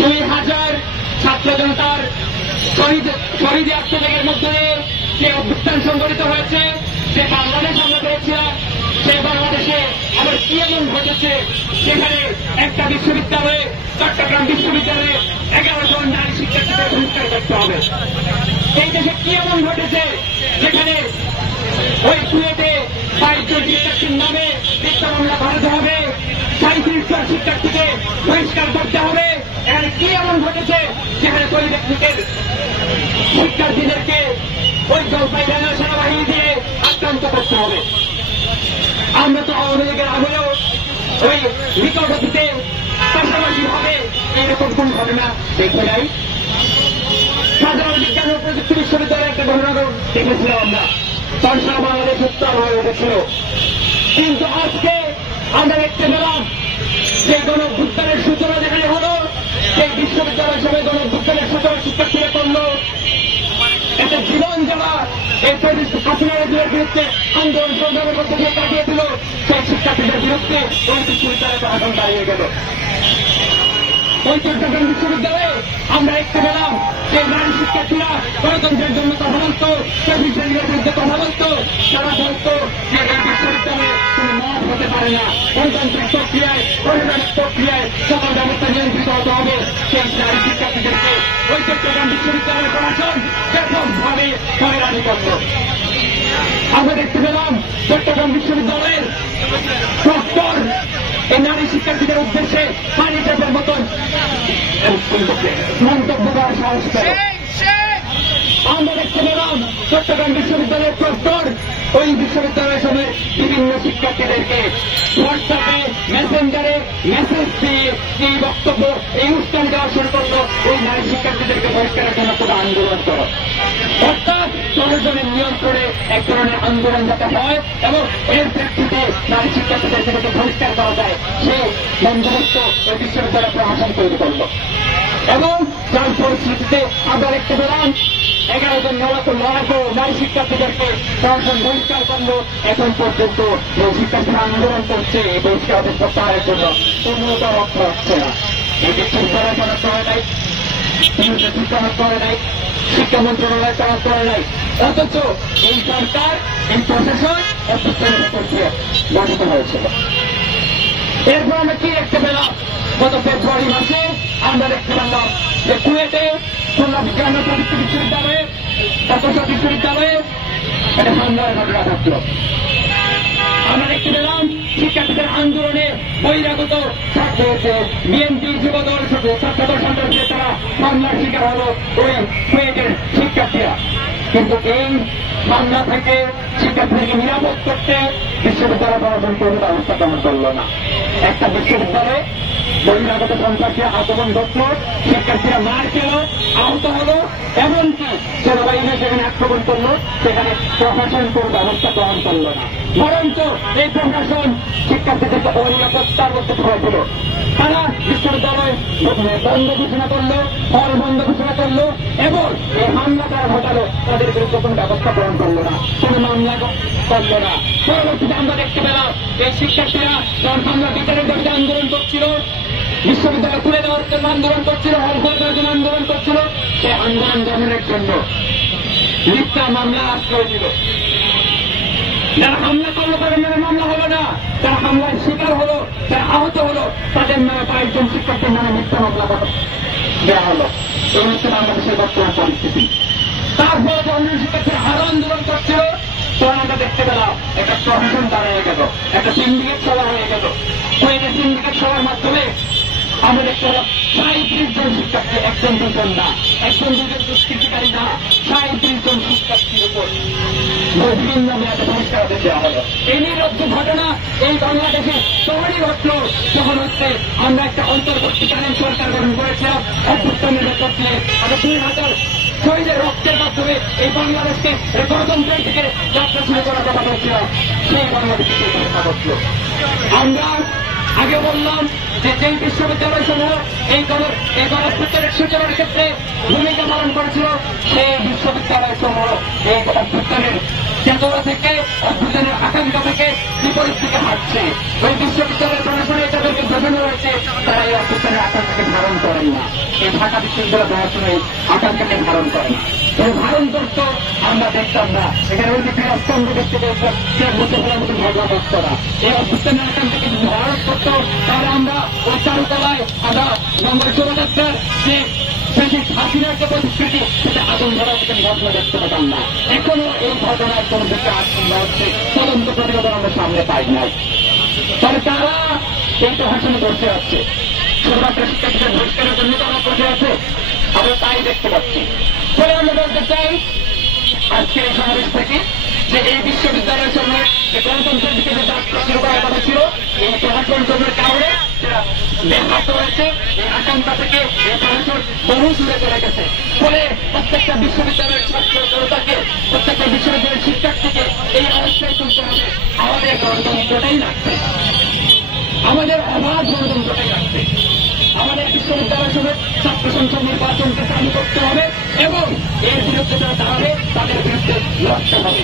2000 ছাত্র জনতার শহীদে আত্মত্যাগের মধ্যে দিয়ে যে অভ্যুত্থান সংগঠিত হয়েছে, যে বাংলাদেশ আমরা পেয়েছিলাম, সেই বাংলাদেশে আবার কি এমন ঘটেছে যেখানে একটা বিশ্ববিদ্যালয়ে, চট্টগ্রাম বিশ্ববিদ্যালয়ে 11 জন নারী শিক্ষার্থীদের বহিষ্কার করতে হবে? এই দেশে কি এমন ঘটেছে যেখানে ওই কুয়েটে 22 জন শিক্ষার্থীর নামে মিথ্যা মামলা ভারতে হবে, 37 জন শিক্ষার্থীকে বহিষ্কার করতে হবে? এখানে কি এমন ঘটেছে যেখানে পলিটেকনিকের শিক্ষার্থীদেরকে ওই জলপাইগুড়ি সেনাবাহিনী দিয়ে আক্রান্ত করতে হবে? আমরা তো আওয়ামী লীগের আমলেও ওই নিকটবর্তীতে পাশাপাশি ভাবে এইরকম কোন ঘটনা দেখে নাই। সাধারণ বিজ্ঞান ও প্রযুক্তি বিশ্ববিদ্যালয়ের একটা ঘটনা দেখেছিলাম আমরা, তখন সারা বাংলাদেশ উত্তর হয়ে উঠেছিল। কিন্তু আজকে আমরা দেখতে পেলাম যে গণঅভ্যুত্থানের সূচনা যেখানে হলো, সেই বিশ্ববিদ্যালয় হিসেবে গণঅভ্যুত্থানের সূচনা শিক্ষার্থীরা করলো, একটা জীবন যারা এই হাসিনার বিরুদ্ধে আন্দোলন সংগ্রামের মধ্যে দিয়ে কাটিয়ে দিল, সেই শিক্ষার্থীদের বিরুদ্ধে ওই বিশ্ববিদ্যালয় প্রশাসন দাঁড়িয়ে গেল। ওই চট্টগ্রাম বিশ্ববিদ্যালয়ে আমরা দেখতে পেলাম যে নারী শিক্ষার্থীরা গণতন্ত্রের জন্য কথা বলত, স্বাধীনতার বিরুদ্ধে কথা বলত, তারা বলত যে এই বিশ্ববিদ্যালয়ে কোনো মত হতে পারে না, গণতান্ত্রিক প্রক্রিয়ায়, গণতান্ত্রিক প্রক্রিয়ায় সকল ব্যবস্থা নিয়ন্ত্রিত হতে হবে। সেই নারী শিক্ষার্থীদেরকে ওই চট্টগ্রাম বিশ্ববিদ্যালয়ের প্রশাসন ব্যাপকভাবে হয়রানি করল। আমরা দেখতে পেলাম চট্টগ্রাম বিশ্ববিদ্যালয়ের প্রক্টর এই নারী শিক্ষার্থীদের উদ্দেশ্যে পানি ট্যাপের মতন মন্তব্য করার সাহস করে। আমরা দেখতে পেলাম চট্টগ্রাম বিশ্ববিদ্যালয়ের প্রক্টর ওই বিশ্ববিদ্যালয়ের সময় বিভিন্ন শিক্ষার্থীদেরকে হোয়াটসঅ্যাপে, মেসেঞ্জারে মেসেজ দিয়ে এই বক্তব্য, এই উস্কানি দেওয়া শুরু করলো, ওই নারী শিক্ষার্থীদেরকে বহিষ্কারের জন্য কোনো আন্দোলন করো। অর্থাৎ প্রশাসনের নিয়ন্ত্রণে এক ধরনের আন্দোলন যাতে হয় এবং এর প্রেক্ষিতে নারী শিক্ষার্থীদেরকে যাতে বহিষ্কার করা যায়, সেই বন্দোবস্ত ওই বিশ্ববিদ্যালয় প্রশাসন তৈরি করলো। এবং যার পরিস্থিতিতে আমরা দেখতে পেলাম 11 জন নারী শিক্ষার্থীদেরকে প্রশাসন বহিষ্কার করলো। এখন পর্যন্ত এই শিক্ষার্থীরা আন্দোলন করছে এই বহিষ্কার প্রত্যাহারের জন্য, কোনোটা অর্থ হচ্ছে না। এই বিশ্ববিদ্যালয় তদন্ত হয় নাই, শিক্ষা করে নাই, শিক্ষা মন্ত্রণালয় তদন্ত করে নাই, অথচ এই সরকার, এই প্রশাসন অভ্যুত্থানের উপর দিয়ে গঠিত হয়েছিল। এরপর আমরা কি দেখতে পেলাম? গত ফেব্রুয়ারি মাসে আমরা দেখতে পেলাম যে কুয়েটে খুলনা বিজ্ঞান ও প্রযুক্তি বিশ্ববিদ্যালয়ে, বিশ্ববিদ্যালয়ে একটা হামলার ঘটনা ঘটল। আমরা দেখতে পেলাম শিক্ষার্থীদের আন্দোলনে বহিরাগত ছাত্র হয়েছে, বিএনপি যুবদল ছাত্রদল সন্ত্রাসীদের তারা হামলার শিকার হল ওই কুয়েটের শিক্ষার্থীরা। কিন্তু এই মামলা থেকে শিক্ষার্থীদেরকে নিরাপদ করতে বিশ্ববিদ্যালয় প্রশাসন কোনো ব্যবস্থা গ্রহণ করল না। একটা বিশ্ববিদ্যালয়ে বহিরাগত সন্ত্রাসীরা আগমন ঘটল, শিক্ষার্থীরা মার খেল, আহত হল, এমনকি সেনাবাহিনী সেখানে আক্রমণ করলো, সেখানে প্রশাসন কোনো ব্যবস্থা গ্রহণ করল না। বরঞ্চ এই প্রশাসন শিক্ষার্থীদেরকে অনিরাপত্তার মধ্যে ফেলে দিল। তারা বিশ্ববিদ্যালয় বন্ধ ঘোষণা করলো, হল বন্ধ ঘোষণা করলো এবং এই হামলা যারা ঘটালো তাদের বিরুদ্ধে কোনো ব্যবস্থা গ্রহণ করলো না, কোনো মামলা করলো না। পরবর্তীতে আমরা দেখতে পেলাম এই শিক্ষার্থীরা যখন হামলা বিচারের বিরুদ্ধে আন্দোলন করছিল, বিশ্ববিদ্যালয় খুলে দেওয়ার জন্য আন্দোলন করছিল, হল খুলে দেওয়ার জন্য আন্দোলন করছিল, সেই আন্দোলন দমনের জন্য মিথ্যা মামলা আশ্রয় দিল। যারা হামলা করলো তাদের নামে মামলা হলো না, যারা হামলার শিকার হলো, যারা আহত হলো, তাদের নামে 22 জন শিক্ষার্থীর নামে মিথ্যা মামলা দেওয়া হলো। এই হচ্ছে বাংলাদেশের বর্তমান পরিস্থিতি। তারপরে যখন শিক্ষার্থীরা আরো আন্দোলন করছিল, তখন আমরা দেখতে পেলাম একটা প্রশাসন দাঁড়িয়ে গেল, একটা সিন্ডিকেট সভা হয়ে গেল। ওই সিন্ডিকেট সভার মাধ্যমে আমরা দেখতে পেলাম 37 জন শিক্ষার্থী, একজন দুজন না, একজন দুজন দুষ্কৃতিকারী না, 37 জন শিক্ষার্থীর উপর বিভিন্ন মেয়াদে বহিষ্কার দেওয়া হলো। এই নিরজ্জ ঘটনা এই বাংলাদেশে তখনই ঘটল যখন হচ্ছে আমরা একটা অন্তর্বর্তীকালীন সরকার গঠন করেছিলাম অভ্যুত্থানের নেতৃত্বে। আমরা 2000 শহীদের রক্তের মাধ্যমে এই বাংলাদেশকে গণতন্ত্রের থেকে যাত্রা শুরু করার কথা বলছিলাম, সেই বাংলাদেশে ঘটনা ঘটল। আমরা আগে বললাম যে যেই বিশ্ববিদ্যালয় সমূহ এই গণঅভ্যুত্থানের সূচনার ক্ষেত্রে ভূমিকা পালন করেছিল, সেই বিশ্ববিদ্যালয় সমূহ এই অভ্যুত্থানের দৌড়া থেকে অভ্যুত্থানের আকাঙ্ক্ষা থেকে বিপরীত দিকে হাঁটছে। ওই বিশ্ববিদ্যালয়ের প্রশাসনে তাদেরকে বোঝানো হয়েছে তারা এই অভ্যুত্থানের আকাঙ্ক্ষাকে ধারণ করেন না, এই ঢাকা বিশ্ববিদ্যালয় প্রশাসনে আকাঙ্ক্ষাকে ধারণ করে না। ধারণ করত আমরা দেখতাম না, এখানে ওই দিকে স্তম্ভ দেখতে দেখতাম মুছে ফেলার মতো ঘটনা করতো না। এই অভ্যুত্থানের আকাঙ্ক্ষাকে ধারণ করত, তাহলে আমরা ওই চারুতলায় আমরা নম্বর 14 যে সেই হাসিনার যে প্রতিকৃতি সেটা আগুন ধরার মতো ঘটনা দেখতে পেতাম না। এখনো এই ঘটনার কোন দিকে আশঙ্কা হচ্ছে, তদন্ত প্রতিবেদন আমরা সামনে পাই নাই। তবে তারা এই প্রশাসনে বসে আছে, শুধুমাত্র শিক্ষার্থীদের বহিষ্কারের জন্য তারা বসে আছে, আমরা তাই দেখতে পাচ্ছি। ফলে আমরা বলতে চাই আজকের এই সমাবেশ থেকে যে এই বিশ্ববিদ্যালয়ের জন্য যে গণতন্ত্রের দিকে যে যাত্রা শুরু করার কথা ছিল, এই প্রশাসনের কারণে সেটা ব্যাহত হয়েছে। এই আকাঙ্ক্ষা থেকে এই প্রশাসন বহু দূরে চলে গেছে। ফলে প্রত্যেকটা বিশ্ববিদ্যালয়ের ছাত্র জনতাকে, প্রত্যেকটা বিশ্ববিদ্যালয়ের শিক্ষার্থীকে এই অবস্থায় তুলতে হবে। আমাদের গণতন্ত্রটাই লাগবে, আমাদের অবাধ গণতন্ত্রটাই লাগবে। আমাদের বিশ্ববিদ্যালয় সমেত ছাত্র সংসদ নির্বাচনকে চালু করতে হবে এবং এর বিরুদ্ধে যারা দাঁড়াবে তাদের বিরুদ্ধে লড়তে হবে।